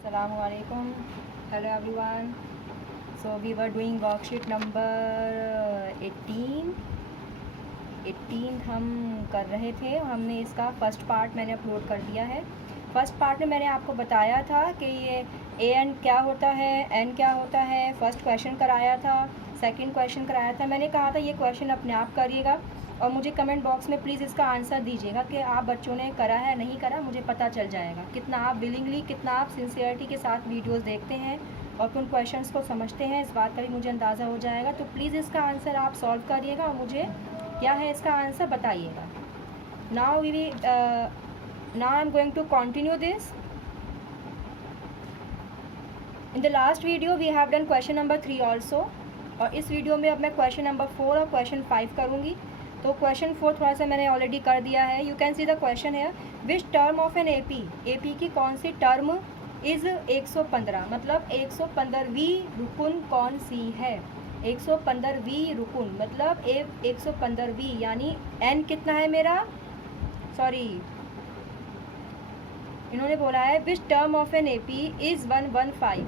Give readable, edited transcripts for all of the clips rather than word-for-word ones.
Assalamualaikum. Hello everyone. So we were doing worksheet number 18 हम कर रहे थे। हमने इसका फर्स्ट पार्ट मैंने अपलोड कर दिया है। फर्स्ट पार्ट में मैंने आपको बताया था कि ये ए एन क्या होता है, एन क्या होता है। फर्स्ट क्वेश्चन कराया था, सेकंड क्वेश्चन कराया था। मैंने कहा था ये क्वेश्चन अपने आप करिएगा और मुझे कमेंट बॉक्स में प्लीज़ इसका आंसर दीजिएगा कि आप बच्चों ने करा है नहीं करा। मुझे पता चल जाएगा कितना आप विलिंगली, कितना आप सिंसियरिटी के साथ वीडियोस देखते हैं और उन क्वेश्चंस को समझते हैं। इस बात का भी मुझे अंदाज़ा हो जाएगा। तो प्लीज़ इसका आंसर आप सॉल्व करिएगा और मुझे क्या है इसका आंसर बताइएगा। Now I am going to continue this. In the last video we have done question number 3 also, और इस वीडियो में अब मैं क्वेश्चन नंबर 4 और क्वेश्चन 5 करूँगी। तो क्वेश्चन 4 थोड़ा सा मैंने ऑलरेडी कर दिया है। You can see the question है, which term of an AP की कौन सी टर्म इज़ 115, मतलब 115वीं रुकुन कौन सी है। 115वीं रुकुन मतलब 115वीं, यानी एन कितना है मेरा, सॉरी इन्होंने बोला है which term of an AP is 115,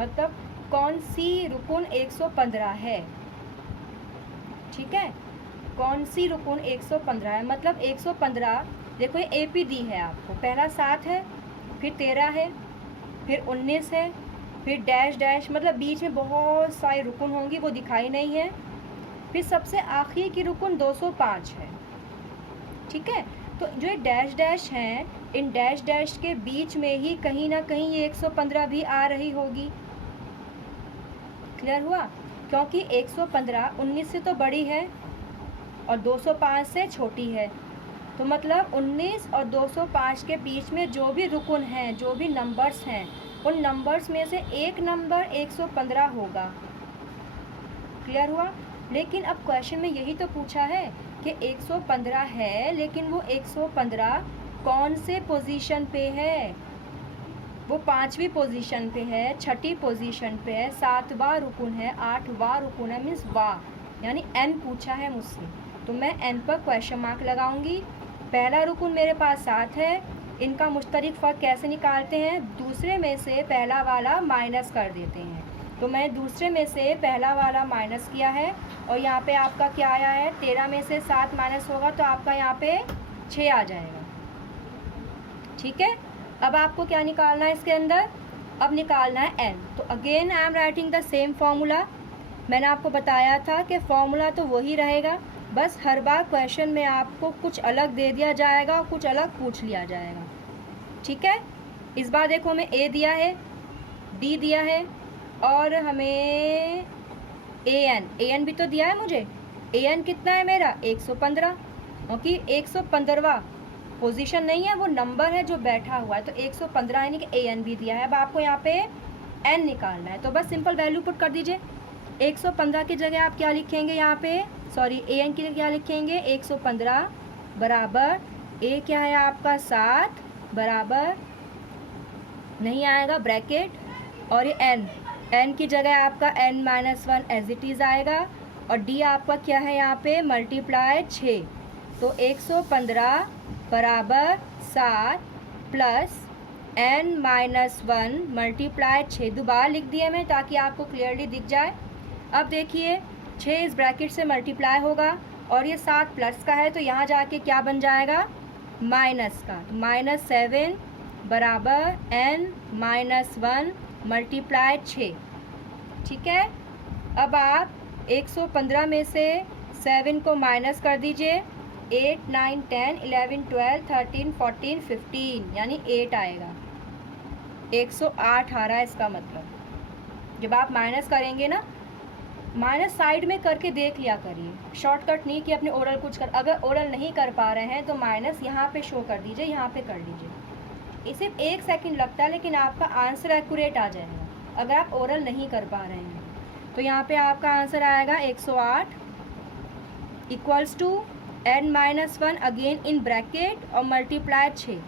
मतलब कौन सी रुकुन 115 है। ठीक है, कौन सी रुकुन 115 है, मतलब 115। देखो ये एपी दी है आपको, पहला 7 है, फिर 13 है, फिर 19 है, फिर डैश डैश, मतलब बीच में बहुत सारी रुकुन होंगी, वो दिखाई नहीं है। फिर सबसे आखिरी की रुकुन 205 है। ठीक है, तो जो ये डैश डैश हैं, इन डैश डैश के बीच में ही कहीं ना कहीं ये 115 भी आ रही होगी। क्लियर हुआ, क्योंकि 115 19 से तो बड़ी है और 205 से छोटी है। तो मतलब 19 और 205 के बीच में जो भी रुकुन हैं, जो भी नंबर्स हैं, उन नंबर्स में से एक नंबर 115 होगा। क्लियर हुआ। लेकिन अब क्वेश्चन में यही तो पूछा है कि 115 है, लेकिन वो 115 कौन से पोजीशन पे है। वो 5वीं पोजीशन पे है, 6ठी पोजीशन पे है, 7वां रुकुन है, 8वां रुकुन है, मीन्स वाह, यानी एन पूछा है मुझसे। तो मैं एन पर क्वेश्चन मार्क लगाऊंगी। पहला रुकुन मेरे पास 7 है, इनका मुश्तरक फ़र्क कैसे निकालते हैं, दूसरे में से पहला वाला माइनस कर देते हैं। तो मैंने दूसरे में से पहला वाला माइनस किया है और यहाँ पे आपका क्या आया है, 13 में से 7 माइनस होगा तो आपका यहाँ पे 6 आ जाएगा। ठीक है, अब आपको क्या निकालना है इसके अंदर, अब निकालना है एन। तो again I am writing the same formula. मैंने आपको बताया था कि फॉर्मूला तो वही रहेगा, बस हर बार क्वेश्चन में आपको कुछ अलग दे दिया जाएगा और कुछ अलग पूछ लिया जाएगा। ठीक है, इस बार देखो हमें ए दिया है, डी दिया है और हमें ए एन भी तो दिया है मुझे। ए एन कितना है मेरा 115, क्योंकि 115वां पोजीशन नहीं है, वो नंबर है जो बैठा हुआ है। तो 115 यानी कि ए एन भी दिया है। अब आपको यहाँ पे एन निकालना है, तो बस सिंपल वैल्यू पुट कर दीजिए। 115 की जगह आप क्या लिखेंगे यहाँ पे, सॉरी ए एन की जगह क्या लिखेंगे, 115 बराबर ए क्या है आपका 7 बराबर नहीं आएगा ब्रैकेट, और ये एन की जगह आपका n-1 एज इट इज़ आएगा, और डी आपका क्या है यहाँ पे मल्टीप्लाई 6। तो 115 बराबर 7 प्लस n-1 मल्टीप्लाई 6। दोबारा लिख दिया मैं ताकि आपको क्लियरली दिख जाए। अब देखिए 6 इस ब्रैकेट से मल्टीप्लाई होगा और ये 7 प्लस का है, तो यहाँ जाके क्या बन जाएगा माइनस का। -7 बराबर n-1 मल्टीप्लाई 6। ठीक है, अब आप 115 में से 7 को माइनस कर दीजिए। 8 9 10 11 12 13 14 15 यानी 8 आएगा। 108 आ रहा है, इसका मतलब जब आप माइनस करेंगे ना, माइनस साइड में करके देख लिया करिए, शॉर्टकट नहीं कि अपने ओरल कुछ कर। अगर ओरल नहीं कर पा रहे हैं तो माइनस यहाँ पे शो कर दीजिए, यहाँ पे कर लीजिए। ये सिर्फ 1 सेकंड लगता है, लेकिन आपका आंसर एक्यूरेट आ जाएगा अगर आप ओरल नहीं कर पा रहे हैं। तो यहाँ पे आपका आंसर आएगा 108 equals to n-1 again in bracket और मल्टीप्लाई 6।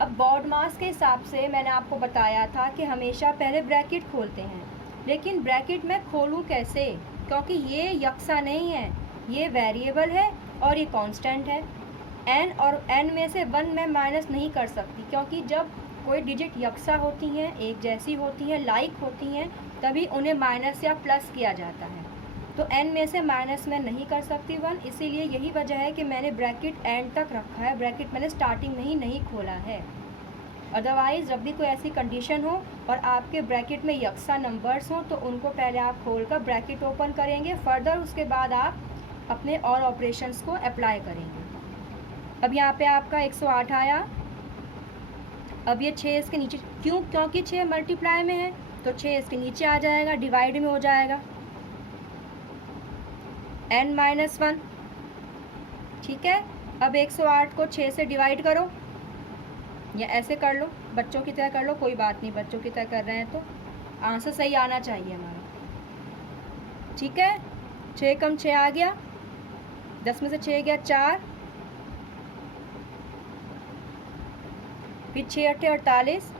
अब बॉड मास के हिसाब से मैंने आपको बताया था कि हमेशा पहले ब्रैकेट खोलते हैं, लेकिन ब्रैकेट मैं खोलूँ कैसे, क्योंकि ये यकसा नहीं है, ये वेरिएबल है और ये कांस्टेंट है। n और n में से 1 मैं माइनस नहीं कर सकती, क्योंकि जब कोई डिजिट यकसा होती हैं, एक जैसी होती हैं, लाइक होती हैं, तभी उन्हें माइनस या प्लस किया जाता है। तो n में से माइनस में नहीं कर सकती 1, इसीलिए यही वजह है कि मैंने ब्रैकेट एंड तक रखा है, ब्रैकेट मैंने स्टार्टिंग में ही नहीं खोला है। अदरवाइज़ जब भी कोई ऐसी कंडीशन हो और आपके ब्रैकेट में यकसा नंबर्स हों तो उनको पहले आप खोलकर ब्रैकेट ओपन करेंगे, फर्दर उसके बाद आप अपने और ऑपरेशंस को अप्लाई करेंगे। अब यहाँ पे आपका 108 आया। अब ये 6 इसके नीचे, क्योंकि 6 मल्टीप्लाई में है तो 6 इसके नीचे आ जाएगा, डिवाइड में हो जाएगा n-1। ठीक है, अब 108 को 6 से डिवाइड करो, या ऐसे कर लो, बच्चों की तरह कर लो, कोई बात नहीं, बच्चों की तरह कर रहे हैं तो आंसर सही आना चाहिए हमारा। ठीक है, 6 कम 6 आ गया, 10 में से 6 गया 4, फिर 6 8 48,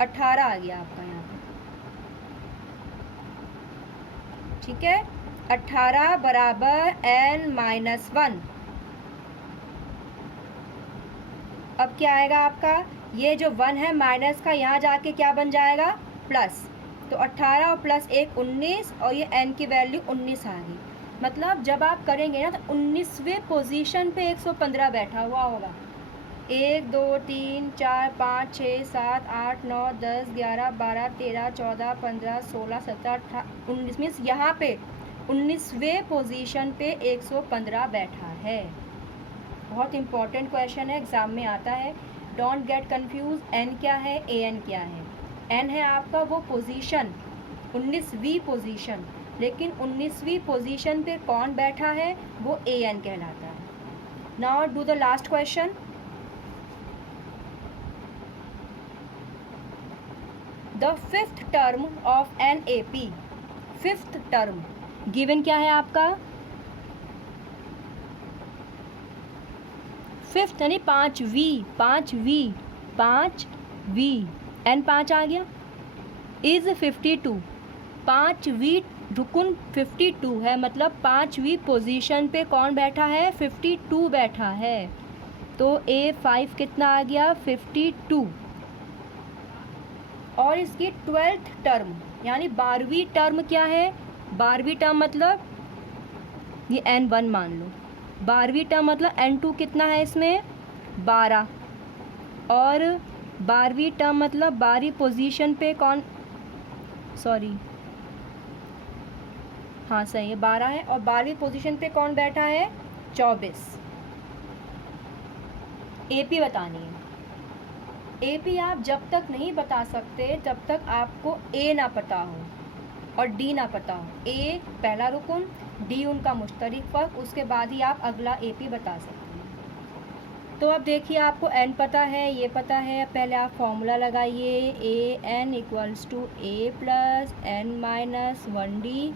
18 आ गया आपका यहाँ पे। ठीक है, 18 बराबर n-1। अब क्या आएगा आपका, ये जो 1 है माइनस का यहाँ जाके क्या बन जाएगा, प्लस। तो 18 और प्लस 1 19, और ये n की वैल्यू 19 आ गई। मतलब जब आप करेंगे ना तो 19वें पोजीशन पे 115 बैठा हुआ होगा। 1 2 3 4 5 6 7 8 9 10 11 12 13 14 15 16 17 18 19 मीन्स यहाँ पे 19वें पोजीशन पे 115 बैठा है। बहुत इंपॉर्टेंट क्वेश्चन है, एग्ज़ाम में आता है। डोंट गेट कंफ्यूज, n क्या है, an क्या है। n है आपका वो पोजीशन, 19वीं पोजीशन, लेकिन 19वीं पोजीशन पे कौन बैठा है वो an कहलाता है। Now do the last question. The fifth term of an AP, fifth term given क्या है आपका, फिफ्थ यानी 5वीं n 5 आ गया, इज़ 52। 5वीं रुकन 52 है, मतलब 5वीं पोजीशन पे कौन बैठा है, 52 बैठा है। तो A5 कितना आ गया, 52। और इसकी 12th टर्म यानी 12वीं टर्म क्या है, 12वीं टर्म मतलब ये n1 मान लो, 12वीं टर्म मतलब n2 कितना है इसमें, 12। और 12वीं टर्म मतलब 12वीं पोजीशन पे कौन, सॉरी हाँ सही है 12 है, और 12वीं पोजीशन पे कौन बैठा है, 24। AP बतानी है। AP आप जब तक नहीं बता सकते जब तक आपको A ना पता हो और D ना पता हो। A पहला रुकन, D उनका मुश्तरिक फ़र्क, उसके बाद ही आप अगला AP बता सकते हैं। तो अब देखिए आपको n पता है, ये पता है, पहले आप फॉर्मूला लगाइए, AN = A + n-1D।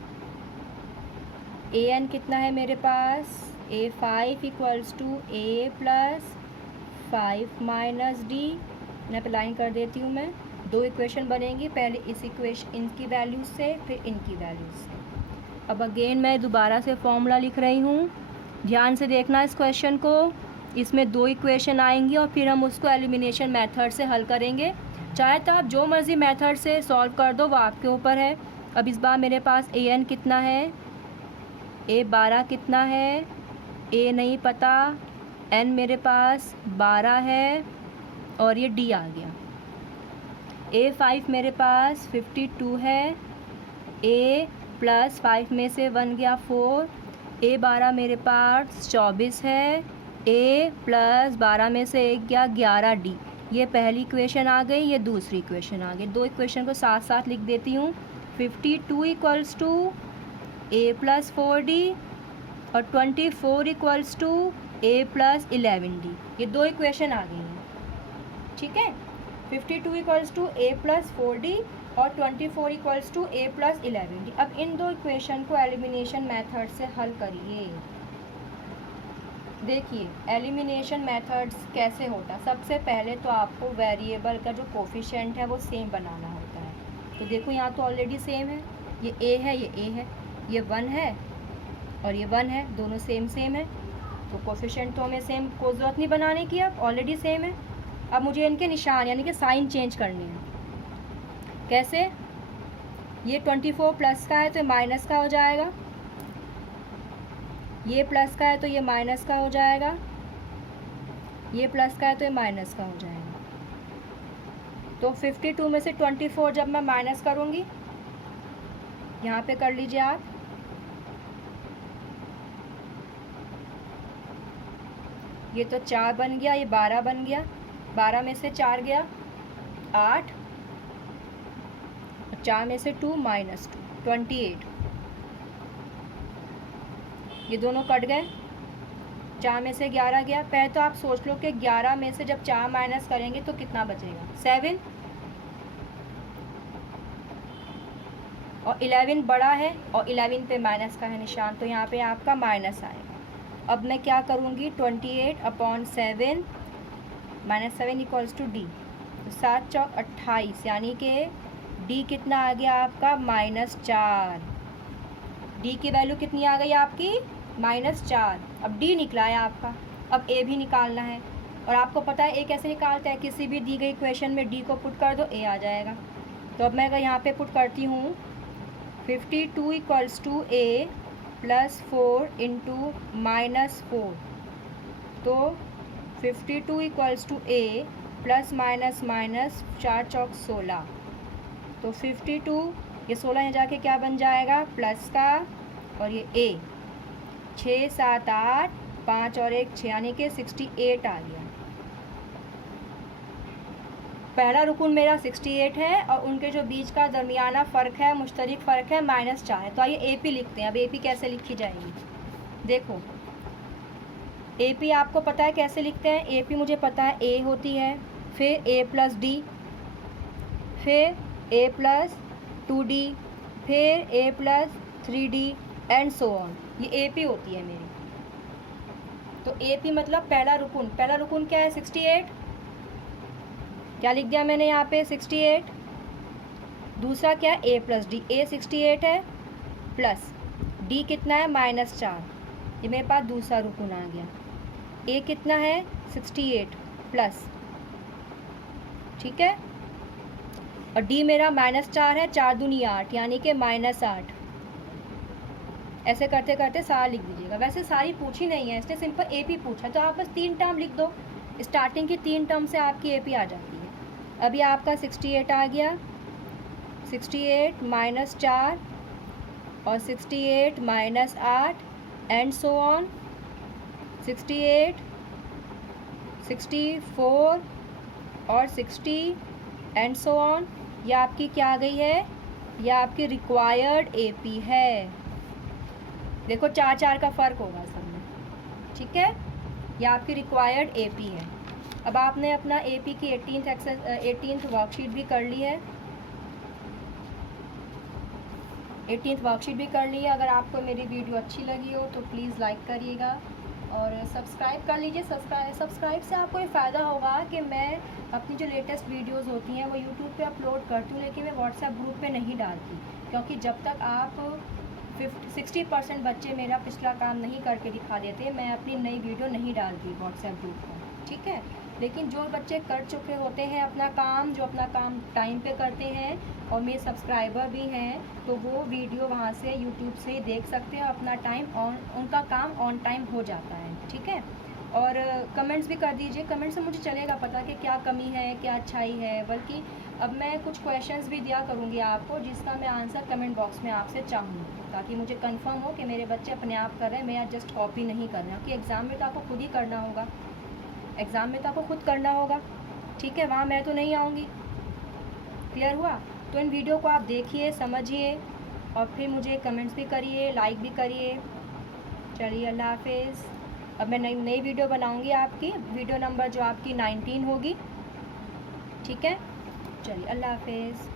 AN कितना है मेरे पास, A5 = A + 5 - D। यहाँ पे लाइन कर देती हूँ मैं, दो इक्वेशन बनेंगी, पहले इस इक्वेशन इनकी वैल्यूज से, फिर इनकी वैल्यूज से। अब अगेन मैं दोबारा से फॉर्मूला लिख रही हूँ, ध्यान से देखना इस क्वेश्चन को। इसमें दो इक्वेशन आएंगी और फिर हम उसको एलिमिनेशन मेथड से हल करेंगे। चाहे तो आप जो मर्ज़ी मेथड से सॉल्व कर दो, वो आपके ऊपर है। अब इस बार मेरे पास AN कितना है, A12 कितना है, A नहीं पता, N मेरे पास 12 है, और ये D आ गया। A5 मेरे पास 52 है, A + 5 में से 1 गया 4, A12 मेरे पास 24 है, A + 12 में से 1 गया 11D। ये पहली इक्वेशन आ गई, ये दूसरी इक्वेशन आ गई। दो इक्वेशन को साथ साथ लिख देती हूँ। 52 = A + 4D और 24 = A + 11D। ये दो इक्वेशन आ गई हैं, ठीक है। 52 = A + 4D और 24 = A + 11D। अब इन दो इक्वेशन को एलिमिनेशन मेथड से हल करिए। देखिए एलिमिनेशन मेथड्स कैसे होता है। सबसे पहले तो आपको वेरिएबल का जो कोफिशिएंट है वो सेम बनाना होता है। तो देखो यहाँ तो ऑलरेडी सेम है, ये A है, ये A है, ये 1 है और ये 1 है, दोनों सेम सेम है। तो कोफिशिएंट तो हमें सेम, कोई ज़रूरत नहीं बनाने की, अब ऑलरेडी सेम है। अब मुझे इनके निशान यानी कि साइन चेंज करने हैं। कैसे? ये 24 प्लस का है तो ये माइनस का हो जाएगा, ये प्लस का है तो ये माइनस का हो जाएगा, ये प्लस का है तो ये माइनस का हो जाएगा। तो 52 में से 24 जब मैं माइनस करूँगी, यहाँ पे कर लीजिए आप, ये तो 4 बन गया, ये 12 बन गया, 12 में से 4 गया 8, 4 में से 2 माइनस 2 28, ये दोनों कट गए, 4 में से 11 गया। पहले तो आप सोच लो कि 11 में से जब 4 माइनस करेंगे तो कितना बचेगा, 7, और 11 बड़ा है और 11 पे माइनस का है निशान, तो यहाँ पे आपका माइनस आएगा। अब मैं क्या करूँगी, 28/7 -7 इक्वल्स टू डी, 7 चौक 28, यानी कि डी कितना आ गया आपका, -4। डी की वैल्यू कितनी आ गई आपकी, -4। अब डी निकला है आपका, अब ए भी निकालना है, और आपको पता है ए कैसे निकालते हैं, किसी भी दी गई इक्वेशन में डी को पुट कर दो, ए आ जाएगा। तो अब मैं अगर यहाँ पे पुट करती हूँ 52 equals to a plus 4 into -4, तो 52 equals to a plus minus 4 चौक 16, तो 52, ये 16 यहाँ जाके क्या बन जाएगा, प्लस का, और ये ए 6 7 8 5 और 1 6, यानी कि 68 आ गया। पहला रुकून मेरा 68 है और उनके जो बीच का दरमियाना फ़र्क है, मुश्तरक फ़र्क है -4 है। तो आइए AP लिखते हैं। अब AP कैसे लिखी जाएगी, देखो AP आपको पता है कैसे लिखते हैं, AP मुझे पता है A होती है, फिर A + D, फिर A + 2D, फिर A + 3D and so on, ये AP होती है मेरी। तो AP मतलब पहला रुकून क्या है, 68, क्या लिख दिया मैंने यहाँ पे, 68। दूसरा क्या है, A + D, A 68 है, प्लस D कितना है, -4, ये मेरे पास दूसरा रुकून आ गया। A कितना है, 68 प्लस, ठीक है, और D मेरा -4 है, 4 दूनी 8, यानी कि -8। ऐसे करते करते सारा लिख दीजिएगा। वैसे सारी पूछी नहीं है, इसने सिंपल AP पूछा, तो आप बस 3 टर्म लिख दो, स्टार्टिंग की 3 टर्म से आपकी AP आ जाती है। अभी आपका 68 आ गया, 68 -4 और 68 -8 एंड सो ऑन, 68 64 और 60 एंड सो ऑन। ये आपकी क्या आ गई है, ये आपकी रिक्वायर्ड AP है। देखो 4 का फ़र्क होगा सब में, ठीक है, ये आपकी रिक्वायर्ड AP है। अब आपने अपना AP की 18th वर्कशीट भी कर ली है, 18th वर्कशीट भी कर ली है। अगर आपको मेरी वीडियो अच्छी लगी हो तो प्लीज़ लाइक करिएगा और सब्सक्राइब कर लीजिए। सब्सक्राइब से आपको ये फ़ायदा होगा कि मैं अपनी जो लेटेस्ट वीडियोस होती हैं वो यूट्यूब पे अपलोड करती हूँ, लेकिन मैं व्हाट्सएप ग्रुप पे नहीं डालती, क्योंकि जब तक आप 60% बच्चे मेरा पिछला काम नहीं करके दिखा देते, मैं अपनी नई वीडियो नहीं डालती व्हाट्सएप ग्रुप पर, ठीक है। लेकिन जो बच्चे कर चुके होते हैं अपना काम, जो अपना काम टाइम पे करते हैं और मेरे सब्सक्राइबर भी हैं, तो वो वीडियो वहाँ से यूट्यूब से ही देख सकते हैं, अपना टाइम उनका काम ऑन टाइम हो जाता है, ठीक है। और कमेंट्स भी कर दीजिए, कमेंट से मुझे चलेगा पता कि क्या कमी है, क्या अच्छाई है। बल्कि अब मैं कुछ क्वेश्चंस भी दिया करूँगी आपको, जिसका मैं आंसर कमेंट बॉक्स में आपसे चाहूँगी, ताकि मुझे कंफर्म हो कि मेरे बच्चे अपने आप कर रहे हैं, मैं जस्ट कॉपी नहीं कर रहा हूँ। कि एग्ज़ाम में तो आपको खुद ही करना होगा, एग्ज़ाम में तो आपको खुद करना होगा, ठीक है, वहाँ मैं तो नहीं आऊँगी। क्लियर हुआ? तो इन वीडियो को आप देखिए, समझिए और फिर मुझे कमेंट्स भी करिए, लाइक भी करिए। चलिए, अल्लाह हाफिज़। अब मैं नई वीडियो बनाऊँगी आपकी, वीडियो नंबर जो आपकी 19 होगी, ठीक है। चलिए, अल्लाह हाफिज़।